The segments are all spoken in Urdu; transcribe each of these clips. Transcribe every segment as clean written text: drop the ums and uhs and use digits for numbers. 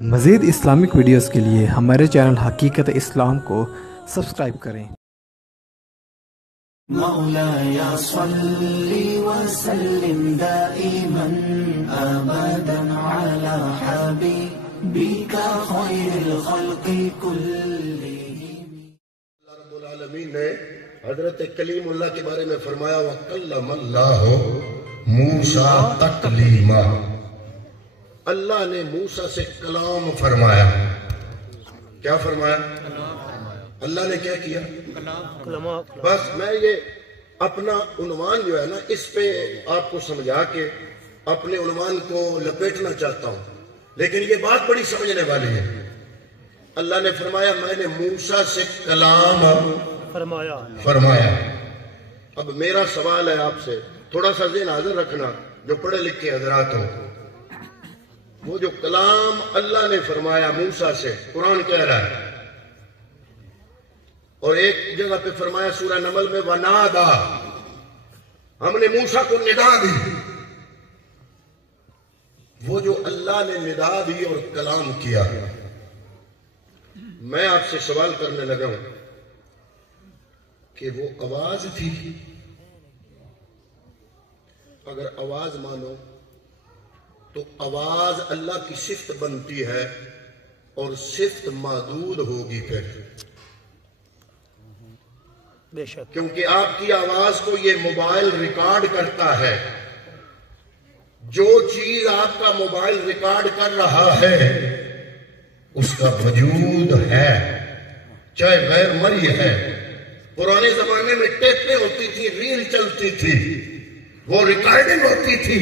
مزید اسلامک ویڈیوز کے لیے ہمارے چینل حقیقت اسلام کو سبسکرائب کریں۔ مولاي صل وسلم دائما ابدا على حبيبك خير الخلق كلهم۔ رب العالمین نے حضرت کلیم اللہ کے بارے میں فرمایا وَكَلَّمَ اللَّهُ مُوسَىٰ تَكْلِيمًا، اللہ نے موسیٰ سے کلام فرمایا۔ کیا فرمایا؟ اللہ نے کیا کیا؟ بس میں یہ اپنا عنوان جو ہے نا اس پہ آپ کو سمجھا کے اپنے عنوان کو لپیٹنا چاہتا ہوں، لیکن یہ بات بڑی سمجھنے والی ہے۔ اللہ نے فرمایا میں نے موسیٰ سے کلام فرمایا۔ اب میرا سوال ہے آپ سے، تھوڑا سا ذہن حاضر رکھنا جو پڑھے لکھے حضرات ہوں، وہ جو کلام اللہ نے فرمایا موسیٰ سے، قرآن کہہ رہا ہے، اور ایک جگہ پہ فرمایا سورہ نمل میں وَنَادَا، ہم نے موسیٰ کو ندا دی۔ وہ جو اللہ نے ندا دی اور کلام کیا، میں آپ سے سوال کرنے لگا ہوں کہ وہ آواز تھی؟ اگر آواز مانو تو آواز اللہ کی صفت بنتی ہے اور صفت محدود ہوگی پھر، بے شک، کیونکہ آپ کی آواز کو یہ موبائل ریکارڈ کرتا ہے۔ جو چیز آپ کا موبائل ریکارڈ کر رہا ہے اس کا وجود ہے، چاہے غیر مرئی ہے۔ پرانے زمانے میں ٹیپیں ہوتی تھی، ریل چلتی تھی، وہ ریکارڈنگ ہوتی تھی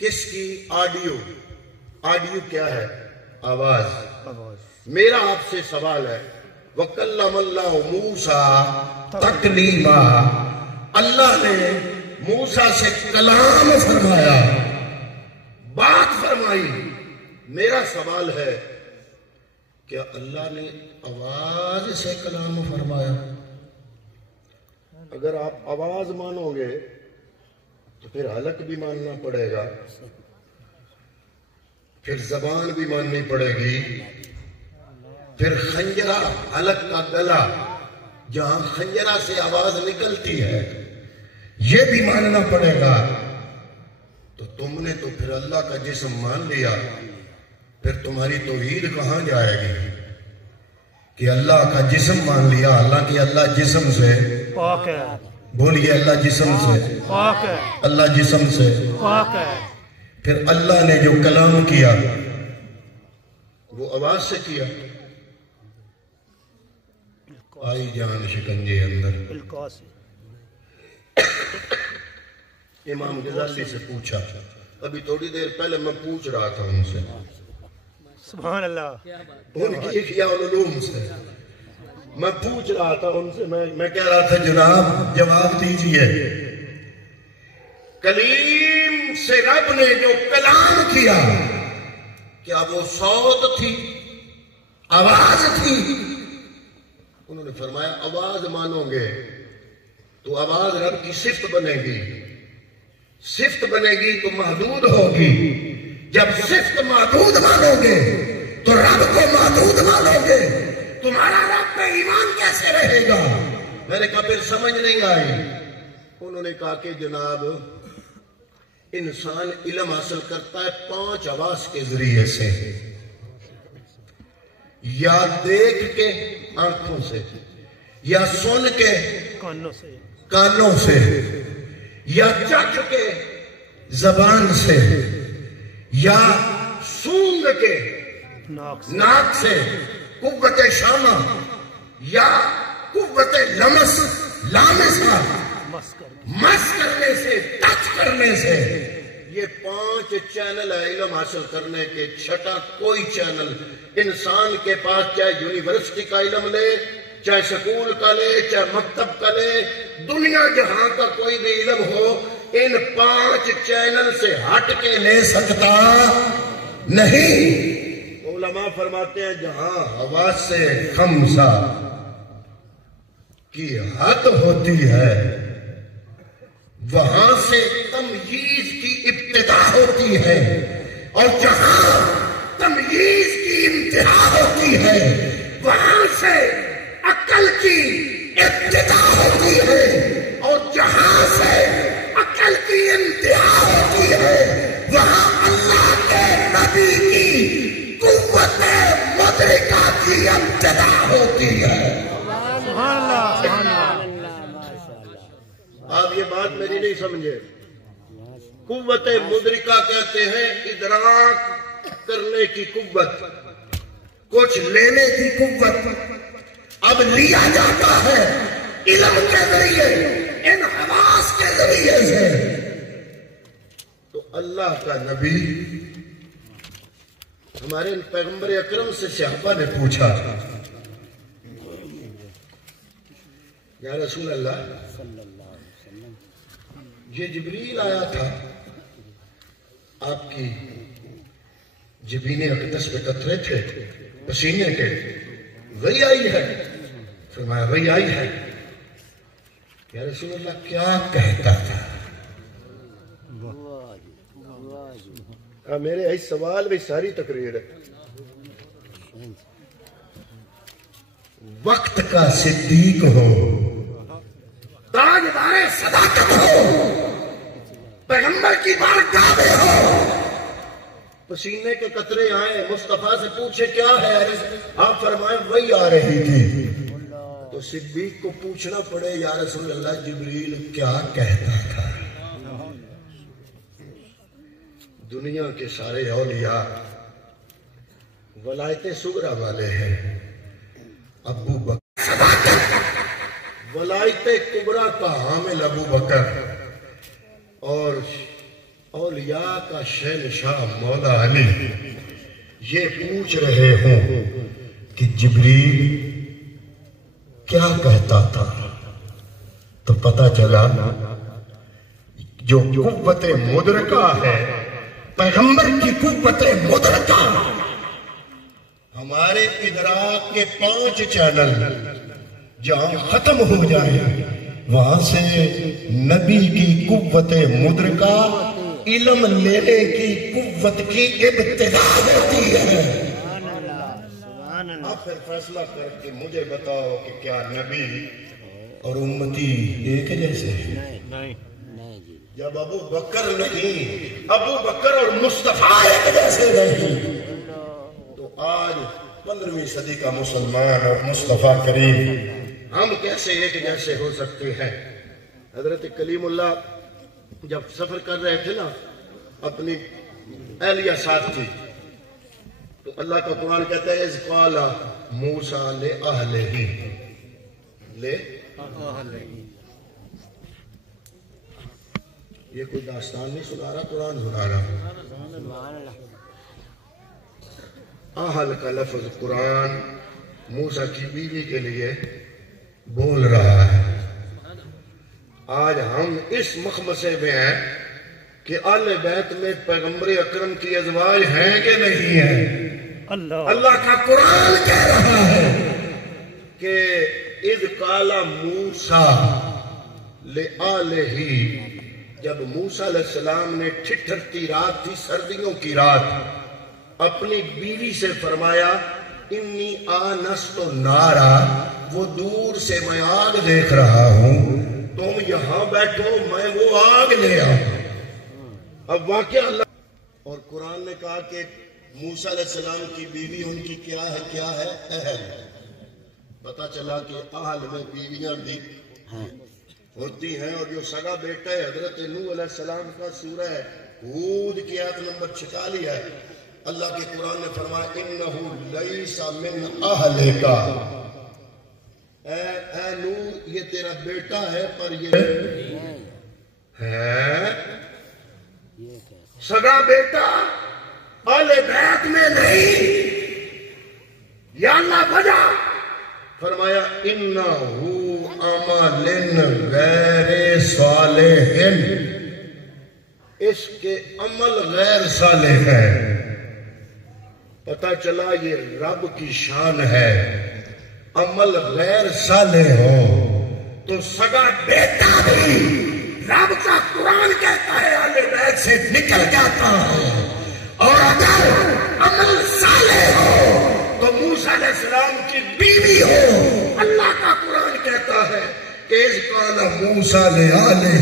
کس کی؟ آڈیو۔ آڈیو کیا ہے؟ آواز۔ میرا آپ سے سوال ہے وَكَلَّمَ اللَّهُ مُوسَىٰ تَكْلِيمًا، اللہ نے موسیٰ سے کلام فرمایا، بات فرمائی۔ میرا سوال ہے کیا اللہ نے آواز سے کلام فرمایا؟ اگر آپ آواز مانو گے تو پھر حلق بھی ماننا پڑے گا، پھر زبان بھی ماننی پڑے گی، پھر خنجرہ، حلق کا گلا جہاں خنجرہ سے آواز نکلتی ہے یہ بھی ماننا پڑے گا۔ تو تم نے تو پھر اللہ کا جسم مان لیا، پھر تمہاری توحید کہاں جائے گی کہ اللہ کا جسم مان لیا؟ حالانکہ اللہ جسم سے پاک ہے، بولیے اللہ جسم سے پاک ہے، اللہ جسم سے پاک ہے۔ پھر اللہ نے جو کلام کیا وہ آواز سے کیا۔ آئی جان شکنجے اندر۔ امام غزالی سے پوچھا، ابھی تھوڑی دیر پہلے میں پوچھ رہا تھا ان سے، سبحان اللہ، ان کی احیاء العلوم سے میں پوچھ رہا تھا ان سے، میں کہہ رہا تھا جناب جواب دیجئے، کلیم سے رب نے جو کلام کیا کیا وہ صوت تھی، آواز تھی؟ انہوں نے فرمایا آواز مانو گے تو آواز رب کی صفت بنے گی، صفت بنے گی تو محدود ہوگی، جب صفت محدود مانو گے تو رب کو محدود مانو گے، تمہارا رب پہ ایمان کیسے رہے گا؟ میں نے کہا پھر سمجھ نہیں آئی۔ انہوں نے کہا کہ جناب انسان علم حاصل کرتا ہے 5 حواس کے ذریعے سے، یا دیکھ کے آنکھوں سے، یا سن کے کانوں سے، یا چکھ کے زبان سے، یا سونگ کے ناک سے، قوت شامہ، یا قوت لامسہ، مس کرنے سے، ٹچ کرنے سے۔ یہ 5 چینل ہے علم حاصل کرنے کے، چھٹا کوئی چینل انسان کے پاس، چاہے یونیورسٹی کا علم لے، چاہے سکول کا لے، چاہے مکتب کا لے، دنیا جہاں کا کوئی بھی علم ہو، ان 5 چینل سے ہٹ کے لے سکتا نہیں۔ علماء فرماتے ہیں جہاں حواس سے خمسہ کی حد ہوتی ہے وہاں سے تمییز کی ابتدا ہوتی ہے، اور جہاں تمییز تمییز کی انتہا ہوتی ہے وہاں سے عقل کی ابتدا ہوتی ہے، اور جہاں سے عقل کی انتہا ہوتی ہے وہاں اللہ کے نبی کی قوت مدرکہ کی ابتدا ہوتی ہے۔ آپ یہ بات میری نہیں سمجھے، قوت مدرکہ کہتے ہیں ادراک کرنے کی قوت، کچھ لینے کی قوت۔ اب لیا جاتا ہے علم کے ذریعے، ان حواس کے ذریعے سے۔ تو اللہ کا نبی ہمارے پیغمبر اکرم سے صحابہ نے پوچھا، یا رسول اللہ یہ جبریل آیا تھا، آپ کی جبین اقدس پہ قطرے تھے پسینے کے، وہی آئی ہے؟ فرمایا وہی آئی ہے۔ یا رسول اللہ کیا کہتا تھا؟ میرے اس سوال میں ساری تقریر ہے۔ وقت کا صدیق ہو، تاجدار صداقت ہو، پیغمبر کی بارگاہ میں ہو، پسینے کے قطرے آئے، مصطفیٰ سے پوچھے کیا ہے؟ آپ فرمائیں وہی آ رہی تھی۔ تو صدیق کو پوچھنا پڑے یا رسول اللہ جبریل کیا کہتا تھا؟ دنیا کے سارے اولیاء ولایت صغریٰ والے ہیں، ابو بکر ولایت کبریٰ کا حامل ابو بکر، اور اولیاء کا شہنشاہ مولا علی یہ پوچھ رہے ہوں کہ جبریل کیا کہتا تھا، تو پتہ چلا جو قوت مدرکہ ہے، پیغمبر کی قوت مدرکہ، ہمارے ادراک کے 5 چینل جہاں ختم ہو جائیں وہاں سے نبی کی قوت مدرکہ، علم لینے کی قوت کی ابتدا ہوتی ہے۔ آپ پھر فیصلہ کر کے مجھے بتاؤ کہ کیا نبی اور امتی ایک جیسے ہیں؟ جب ابو بکر نہیں، ابو بکر اور مصطفیٰ ایک جیسے نہیں، تو آج 15ویں صدی کا مسلمان اور مصطفیٰ کریم ہم کیسے ایک جیسے ہو سکتے ہیں؟ حضرت کلیم اللہ جب سفر کر رہے تھے نا، اپنی اہلیہ ساتھ تھی، تو اللہ کا قرآن کہتا ہے اذ قال موسیٰ لأہلہ، یہ کوئی داستان نہیں سنا رہا، قرآن سنا رہا۔ اہل کا لفظ قرآن موسیٰ کی بیوی کے لیے بول رہا ہے۔ آج ہم اس مخمصے میں ہیں کہ اہل بیت میں پیغمبر اکرم کی ازواج ہیں کہ نہیں ہیں؟ اللہ کا قرآن کہہ رہا ہے کہ اذ قال موسیٰ لآلہ، جب موسیٰ علیہ السلام نے ٹھٹھرتی رات تھی، سردیوں کی رات، اپنی بیوی سے فرمایا انی آنست نارا، وہ دور سے میں آگ دیکھ رہا ہوں، تم یہاں بیٹھو میں وہ آگ لے آؤں۔ اب واقعہ اللہ اور قرآن نے کہا کہ موسیٰ علیہ السلام کی بیوی ان کی کیا ہے؟ اہل۔ پتہ چلا کہ اہل میں بیویاں بھی ہوتی ہیں، اور جو سگا بیٹا ہے حضرت نوح علیہ السلام کا سورہ ہود کی آیت نمبر 46 ہے، اللہ کے قرآن نے فرمایا انہ لیس من اہلک، اے نوح یہ تیرا بیٹا ہے پر یہ ہے سگا بیٹا، اہل بیت میں نہیں۔ یا اللہ وجہ فرمایا انہ عمل غیر صالح، اس کے عمل غیر صالح ہے۔ پتہ چلا یہ رب کی شان ہے، عمل غیر صالح ہو تو سگا بیٹا بھی رب کا قرآن کہتا ہے اہل بیت سے نکل جاتا ہے، اور اگر عمل صالح موسیٰ علیہ السلام کی بیوی ہو. اللہ کا قرآن کہتا ہے کہ اذ قال موسیٰ لآلہ،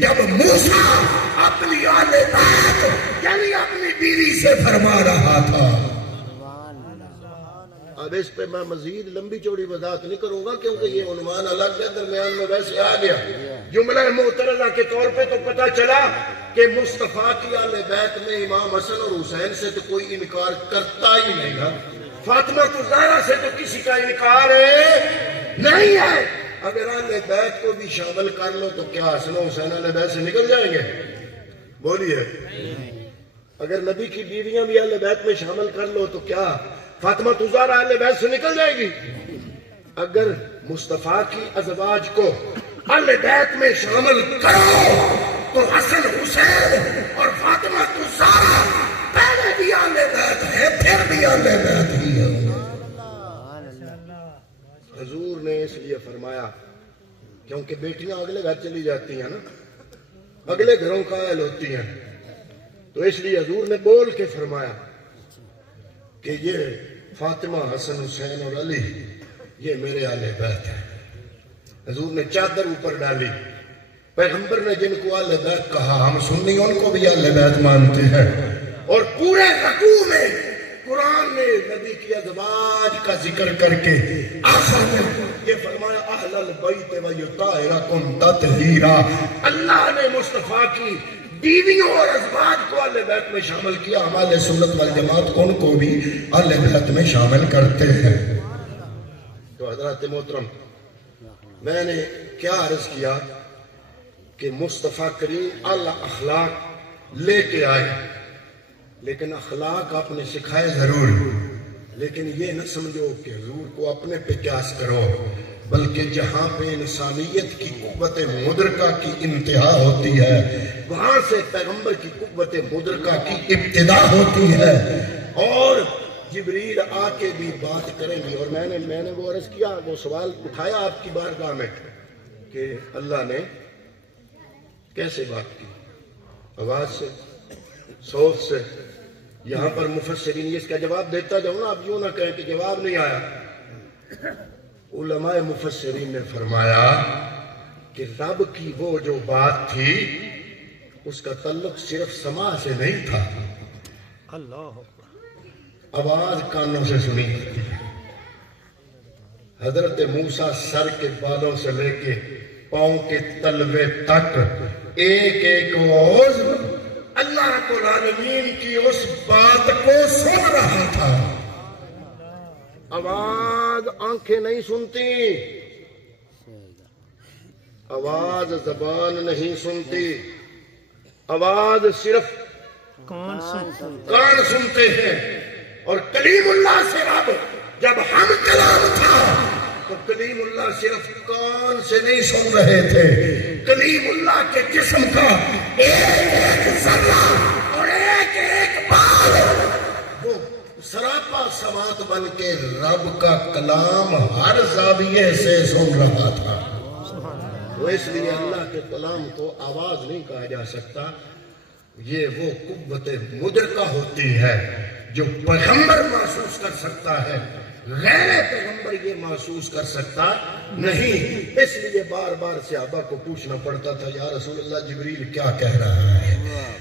جب موسیٰ اپنی آل بیت یعنی اپنی بیوی سے فرما رہا تھا. اب اس پہ میں مزید لمبی چوڑی وضاحت نہیں کروں گا کیونکہ یہ عنوان الگ ہے، درمیان میں ویسے آ گیا. جملہ معترضہ کے طور پہ تو پتہ چلا کہ مصطفیٰ کی آل بیت میں امام حسن اور حسین سے تو کوئی انکار کرتا ہی نہیں ہے. فاطمہ الزہرا سے تو کسی کا انکار نہیں ہے. اگر آل بیت کو بھی شامل کر لو تو کیا حسن و حسین آل بیت سے نکل جائیں گے؟ بولیے. اگر نبی کی بیویاں بھی آل بیت میں شامل کر لو تو کیا فاطمہ الزہرا اہل بیت سے نکل جائے گی؟ اگر مصطفیٰ کی ازواج کو اہل بیت میں شامل کرو تو حسن حسین اور فاطمہ الزہرا پہلے بھی اہل بیت ہے پھر بھی اہل بیت ہی ہے. حضور نے اس لیے فرمایا کیونکہ بیٹیاں اگلے گھر چلی جاتی ہیں نا، اگلے گھروں کا اہل ہوتی ہیں، تو اس لیے حضور نے بول کے فرمایا کہ یہ فاطمہ حسن حسین اور علی یہ میرے اہل بیت ہیں. حضور نے چادر اوپر ڈالی. پیغمبر نے جن کو اہل بیت کہا ہم سنی ان کو بھی اہل بیت مانتے ہیں. اور پورے رکوع میں قرآن نے نبی کی ازواج کا ذکر کر کے آخر میں یہ فرمایا اہل البیت ویطہرکم تطہیرا. اللہ نے مصطفیٰ کی بیویوں اور ازواج کو اہل بیت میں شامل کیا. ہمارے سنت والجماعت ان کو بھی اہل بیت میں شامل کرتے ہیں. تو حضرات محترم، میں نے کیا عرض کیا کہ مصطفیٰ کریم اعلیٰ اخلاق لے کے آئے، لیکن اخلاق آپ نے سکھائے ضرور، لیکن یہ نہ سمجھو کہ حضور کو اپنے پہ قیاس کرو، بلکہ جہاں پہ انسانیت کی قوت مدرکہ کی انتہا ہوتی ہے وہاں سے پیغمبر کی قوت مدرکہ کی ابتدا ہوتی ہے. اور جبریل آ کے بھی بات کریں گے. اور میں نے وہ عرض کیا، وہ سوال اٹھایا آپ کی بارگاہ میں کہ اللہ نے کیسے بات کی، آواز سے، صوت سے. یہاں پر مفسرین اس کا جواب دیتا جاؤں نا، آپ یوں نہ کہیں کہ جواب نہیں آیا. علماء مفسرین نے فرمایا کہ رب کی وہ جو بات تھی اس کا تعلق صرف سماع سے نہیں تھا، اللہ آواز کانوں سے سنی. حضرت موسیٰ سر کے بالوں سے لے کے پاؤں کے تلوے تک ایک ایک عضو اللہ رب العالمین کی اس بات کو سن رہا تھا. آواز آنکھیں نہیں سنتی، آواز زبان نہیں سنتی، آواز صرف کون کان سنتے ہیں. اور کلیم اللہ سے رب جب ہم کلام تھا تو کلیم اللہ صرف کان سے نہیں سن رہے تھے، کلیم اللہ کے جسم کا ایک ایک ذرہ اور ایک ایک بال وہ سراپا سماعت بن کے رب کا کلام ہر زاویے سے سن رہا تھا. تو اس لیے اللہ کے کلام کو آواز نہیں کہا جا سکتا. یہ وہ قوت مدرکہ ہوتی ہے جو پیغمبر محسوس کر سکتا ہے، غیر پیغمبر یہ محسوس کر سکتا نہیں. اس لیے بار بار صحابہ کو پوچھنا پڑتا تھا یا رسول اللہ جبریل کیا کہہ رہا ہے.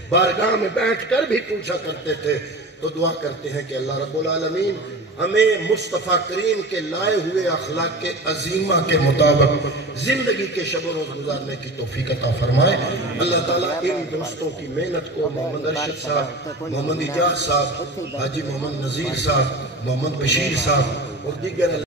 بارگاہ میں بیٹھ کر بھی پوچھا کرتے تھے. تو دعا کرتے ہیں کہ اللہ رب العالمین ہمیں مصطفیٰ کریم کے لائے ہوئے اخلاق کے عظیمہ کے مطابق زندگی کے شب و روز گزارنے کی توفیق عطا فرمائے. اللہ تعالیٰ ان دوستوں کی محنت کو محمد ارشد صاحب، محمد اجاز صاحب، حاجی محمد نذیر صاحب، محمد بشیر صاحب اور دیگر